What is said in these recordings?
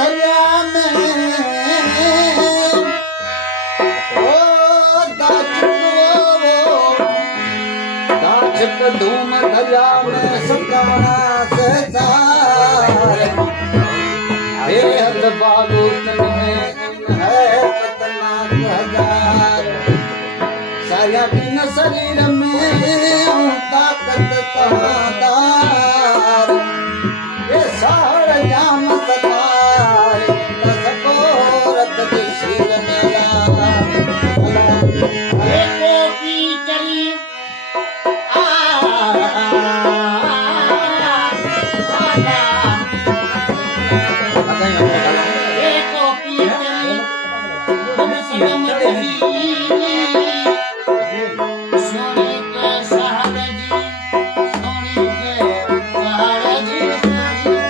दरिया में ओ दाचक धूम दरिया में सतावना से सारे बेहद बालूत में है खतरनाक हजार साया बिन शरीर में ताकत तादार ये साड़ जाम सतार सको रत शिर मेला एको की चली एको की चली हम सनम रही सोने के सहारे जी सोने के सहारे जी सोने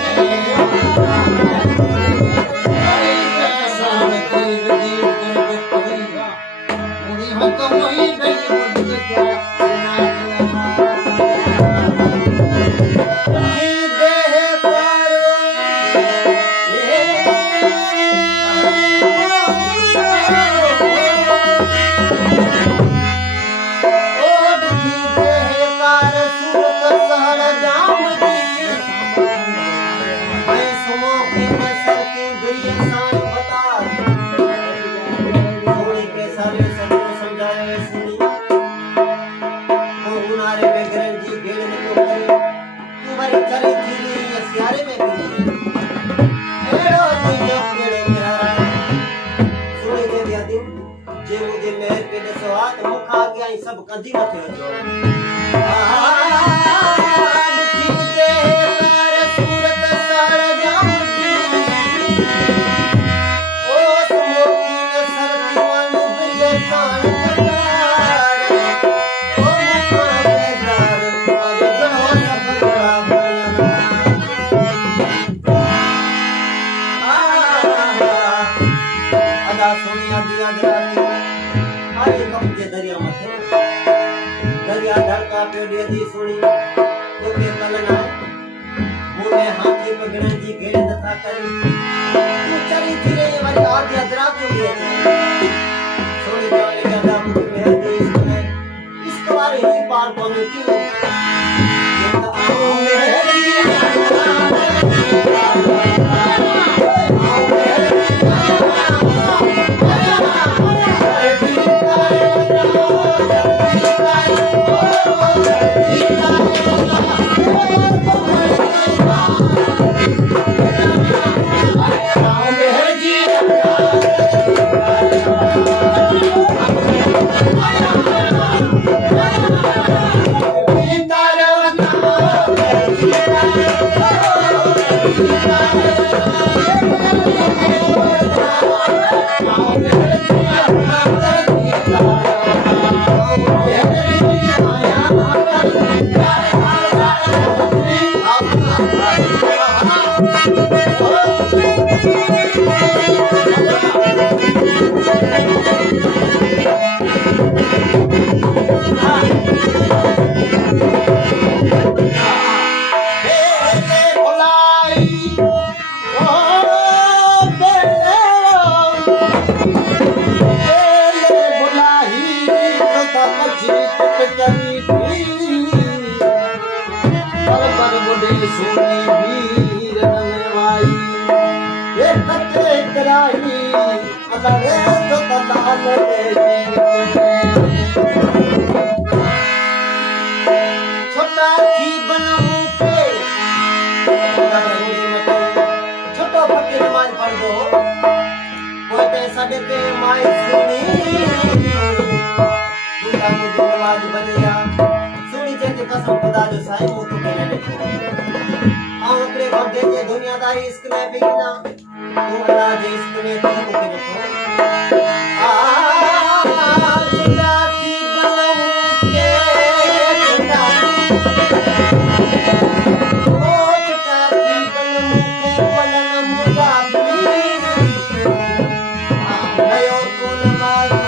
के सहारे जी मुड़ी हो तो वही गई मुझे क्या सब कदी न थियो जो सूरत साड़ जाऊंगी ओ स्मोकी न सरती वाली बिरये साण तकार ओ मुखा बेदार अगे गणो सब बड़ा अदा सोनिया दिया दराती आए कब के दरिया मथे दरिया धड़का पेड़िया दी सुनी एके कलना मुने हाथी पगड़े जी घेड़ दता करी तू चली फिरे वाली आदि अदरा क्यों गए सोनी जाने का दाम में देश में इस बार ही पार पाने क्यों दुनियादारी इश्क में बिकना तू अल्लाह दे इश्क में तू को चिल्लाती बलम के ओ चिल्लाती बलम के पलन मुजाबी आयो तू नमाज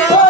Oh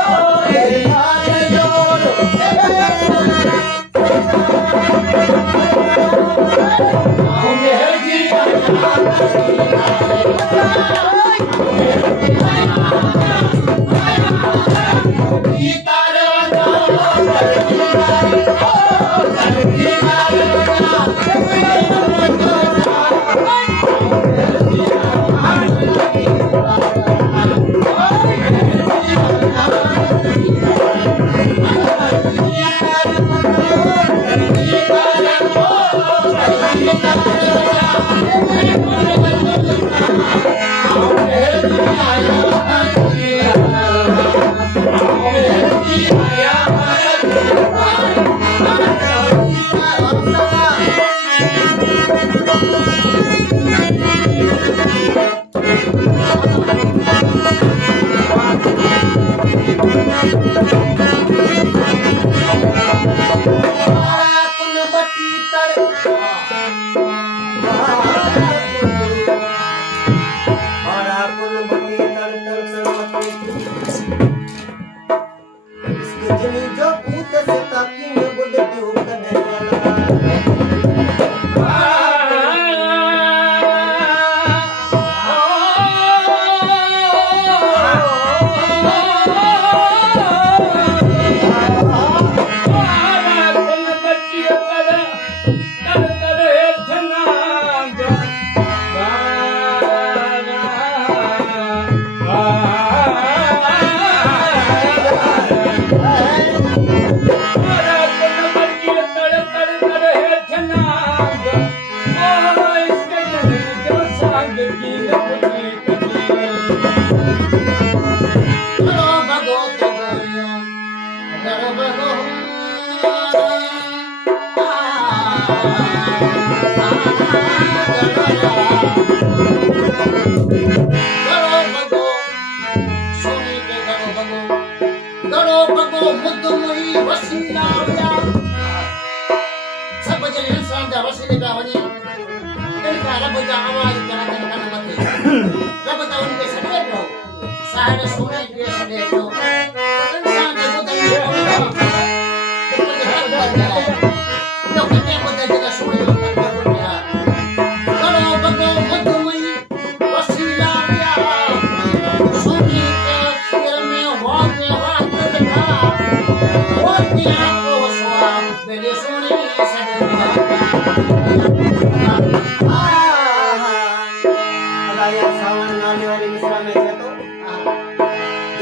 सावन नाले वाली मिश्रा में है तो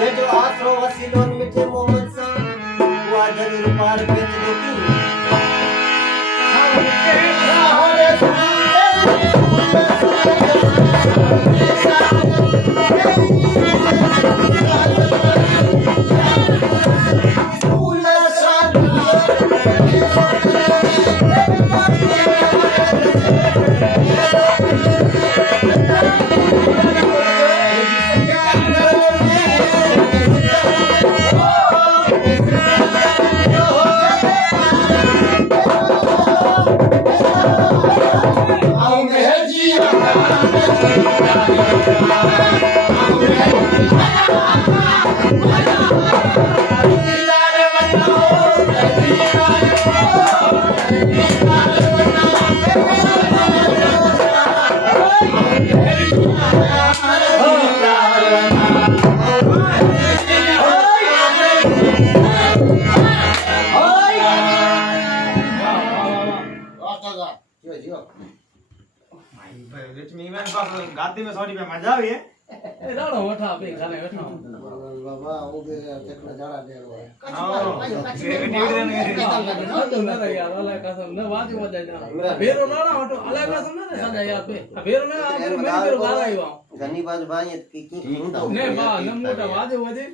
ये जो आसरो वसीलों मिठे मोहम्मद सा वो जरूर पार पेच दोगी सावन के सहारे गाती में सॉरी पे मजा आई है ए दाड़ो बैठा पे खाने बैठा बाबा वो दे देखना जाड़ा दे रो तो ना रे यार वाला कसम ना बात ही मजा जा बेरो ना हटो अलग कसम ना सजा यार पे बेरो ना आखिर मैं बेरो बाहर आई हूं घनी बात बाई की ने बा नमोटा वादे वदे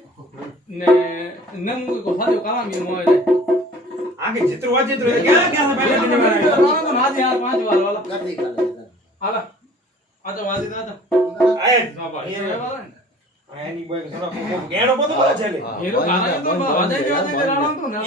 ने नमो को सारे काला में मोए आगे जितरो क्या क्या पहले तो ना यार 5 बार वाला कर दी कर आला आजा वादे दादा आए बाबा ये वाला आनी बोय थोड़ा गेणो पतो बोले छले हीरो काला तो वादे वादे राणा तो ना